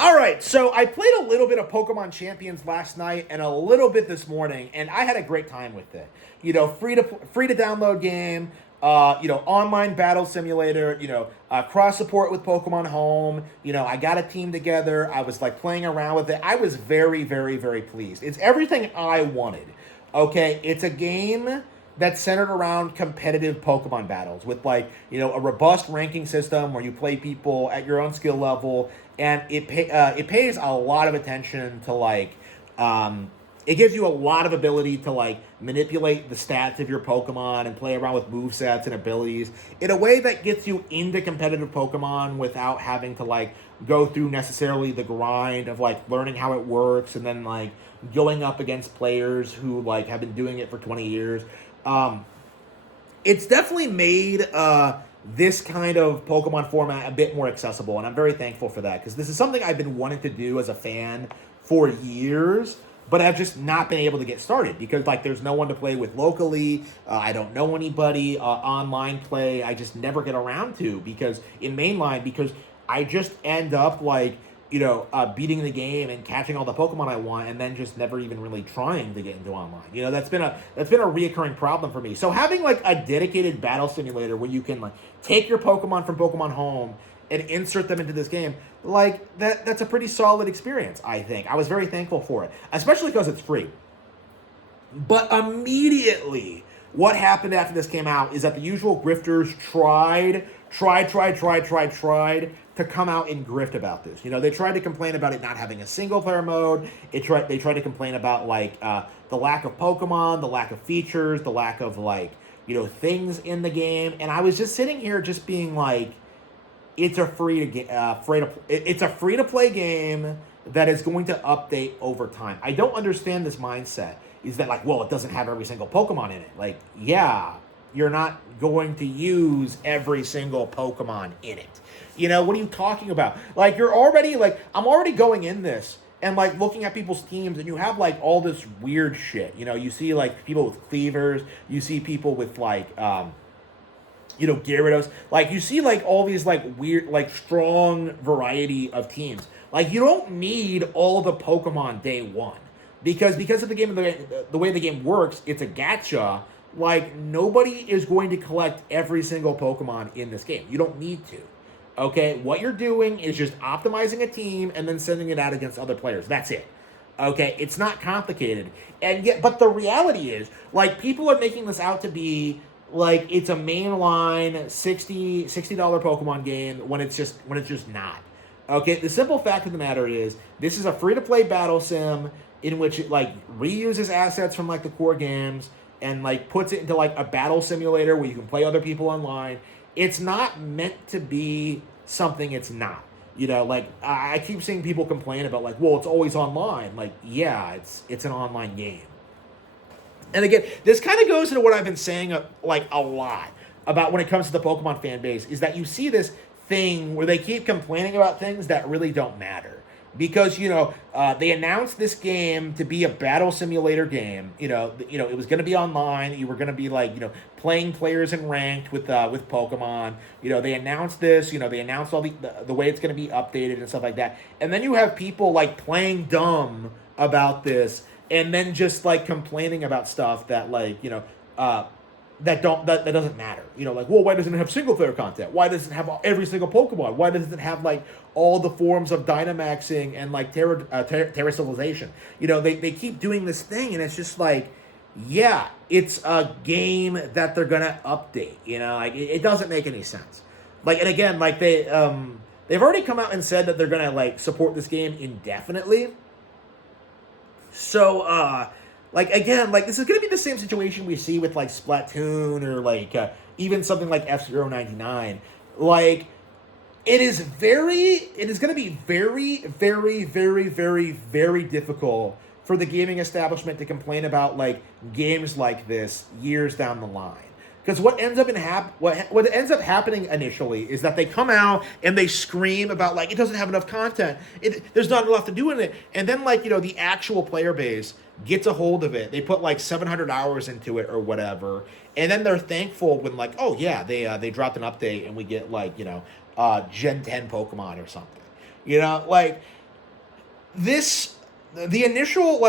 All right, so I played a little bit of Pokemon Champions last night and a little bit this morning, and I had a great time with it. Free to download game. Online battle simulator. Cross support with Pokemon Home. I got a team together. I was like playing around with it. I was very, very, very pleased. It's everything I wanted. Okay, it's a game that's centered around competitive Pokemon battles with a robust ranking system where you play people at your own skill level, and it pays a lot of attention to it gives you a lot of ability to manipulate the stats of your Pokemon and play around with movesets and abilities in a way that gets you into competitive Pokemon without having to go through necessarily the grind of learning how it works and then going up against players who have been doing it for 20 years. It's definitely made this kind of Pokemon format a bit more accessible, and I'm very thankful for that because this is something I've been wanting to do as a fan for years, but I've just not been able to get started because there's no one to play with locally. I don't know anybody online play. I just never get around to because I just end up beating the game and catching all the Pokemon I want, and then just never even really trying to get into online. That's been a reoccurring problem for me. So having a dedicated battle simulator where you can take your Pokemon from Pokemon Home and insert them into this game, that's a pretty solid experience, I think. I was very thankful for it, especially because it's free. But immediately, what happened after this came out is that the usual grifters tried to come out and grift about this. They tried to complain about it not having a single player mode. They tried to complain about the lack of Pokemon, the lack of features, the lack of things in the game. And I was just sitting here just being it's a free to play game that is going to update over time. I don't understand this mindset. Is that it doesn't have every single Pokemon in it? Yeah, you're not going to use every single Pokemon in it. What are you talking about? You're already I'm already going in this and looking at people's teams, and you have all this weird shit. You see people with cleavers, you see people with Gyarados. You see all these weird strong variety of teams. You don't need all the Pokemon day one. Because of the game, the way the game works, it's a gacha. Nobody is going to collect every single Pokemon in this game. You don't need to. Okay? What you're doing is just optimizing a team and then sending it out against other players. That's it. Okay? It's not complicated. But the reality is, people are making this out to be it's a mainline $60 Pokemon game when it's just not. Okay? The simple fact of the matter is, this is a free-to-play battle sim in which it reuses assets from the core games and puts it into a battle simulator where you can play other people online. It's not meant to be something it's not. I keep seeing people complain about it's always online. Yeah, it's an online game. And again, this kind of goes into what I've been saying a lot about when it comes to the Pokemon fan base, is that you see this thing where they keep complaining about things that really don't matter. Because they announced this game to be a battle simulator game. It was going to be online. You were going to be playing players in ranked with Pokemon. They announced this. They announced all the way it's going to be updated and stuff like that. And then you have people playing dumb about this, and then just complaining about stuff that that doesn't matter. Why doesn't it have single player content? Why does it have every single Pokemon? Why doesn't it have all the forms of Dynamaxing and Terra Civilization? They keep doing this thing, and it's just yeah, it's a game that they're gonna update. It doesn't make any sense. And again, they've already come out and said that they're gonna support this game indefinitely. So again, this is going to be the same situation we see with, Splatoon or, even something like F-Zero 99. It is going to be very, very, very, very, very difficult for the gaming establishment to complain about, games like this years down the line. Because what ends up happening initially is that they come out and they scream about it doesn't have enough content. There's not enough to do in it. And then the actual player base gets a hold of it. They put 700 hours into it or whatever. And then they're thankful when oh yeah, they dropped an update and we get Gen 10 Pokemon or something. the initial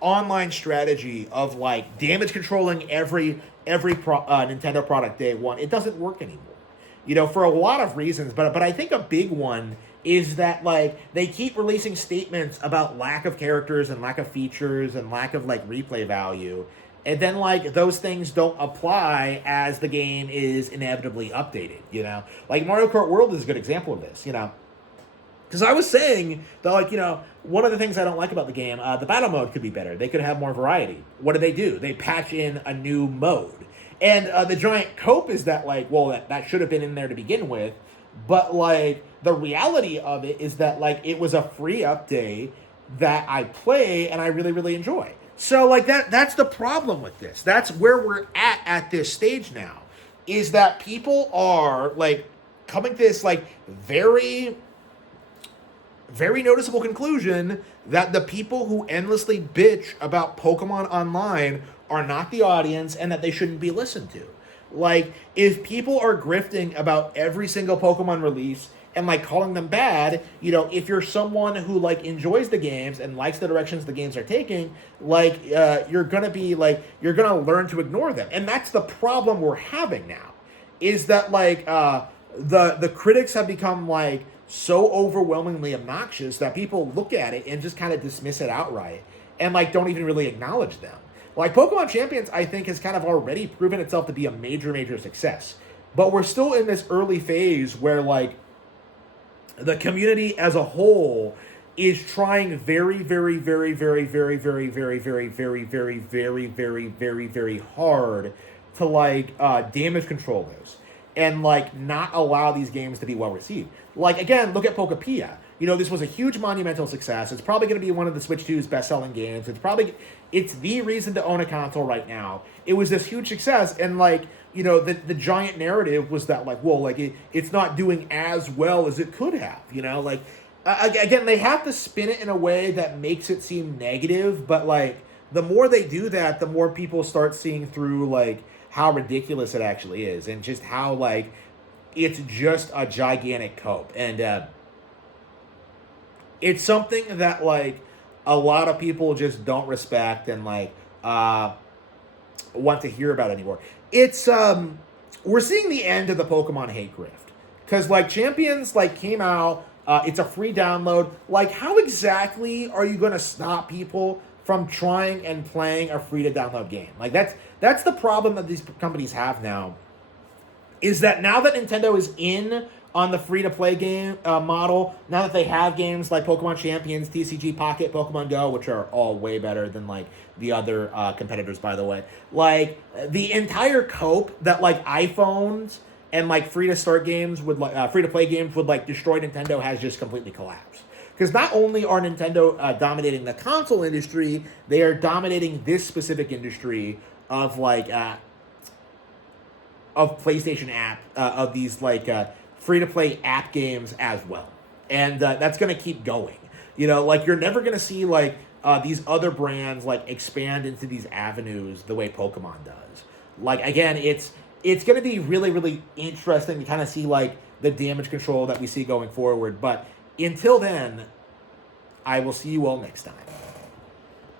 online strategy of like damage controlling every Nintendo product day one, it doesn't work anymore. For a lot of reasons, but I think a big one is that like they keep releasing statements about lack of characters and lack of features and lack of like replay value, and then like those things don't apply as the game is inevitably updated. Like Mario Kart World is a good example of this. Because I was saying that, one of the things I don't like about the game, the battle mode could be better. They could have more variety. What do? They patch in a new mode. And the giant cope is that, that should have been in there to begin with. But, the reality of it is that, it was a free update that I play and I really, really enjoy. So, that's the problem with this. That's where we're at this stage now. Is that people are, coming to this, very... very noticeable conclusion that the people who endlessly bitch about Pokemon Online are not the audience and that they shouldn't be listened to. If people are grifting about every single Pokemon release and, calling them bad, if you're someone who, enjoys the games and likes the directions the games are taking, you're gonna be, you're gonna learn to ignore them. And that's the problem we're having now, is that, the critics have become, so overwhelmingly obnoxious that people look at it and just kind of dismiss it outright and don't even really acknowledge them. Pokemon Champions, I think, has kind of already proven itself to be a major, major success. But we're still in this early phase where the community as a whole is trying very, very, very, very, very, very, very, very, very, very, very, very, very, very hard to damage control those and not allow these games to be well received. Again, look at Pokepia. This was a huge monumental success. It's probably going to be one of the Switch 2's best-selling games. It's the reason to own a console right now. It was this huge success, and the giant narrative was that it's not doing as well as it could have. Again, they have to spin it in a way that makes it seem negative, but the more they do that, the more people start seeing through how ridiculous it actually is, and just how it's just a gigantic cope. And it's something that a lot of people just don't respect and want to hear about anymore. It's we're seeing the end of the Pokemon hate grift, because Champions came out. It's a free download. How exactly are you going to stop people from trying and playing a free to download game? That's the problem that these companies have now, is that now that Nintendo is in on the free to play game model, now that they have games like Pokemon Champions, TCG Pocket, Pokemon Go, which are all way better than the other competitors, by the way, the entire cope that iPhones and free to start games would free to play games would destroy Nintendo has just completely collapsed. Because not only are Nintendo dominating the console industry, they are dominating this specific industry of PlayStation app, of these free to play app games as well, and that's gonna keep going. You're never gonna see these other brands expand into these avenues the way Pokemon does. Again, it's gonna be really, really interesting to kind of see the damage control that we see going forward, but until then, I will see you all next time.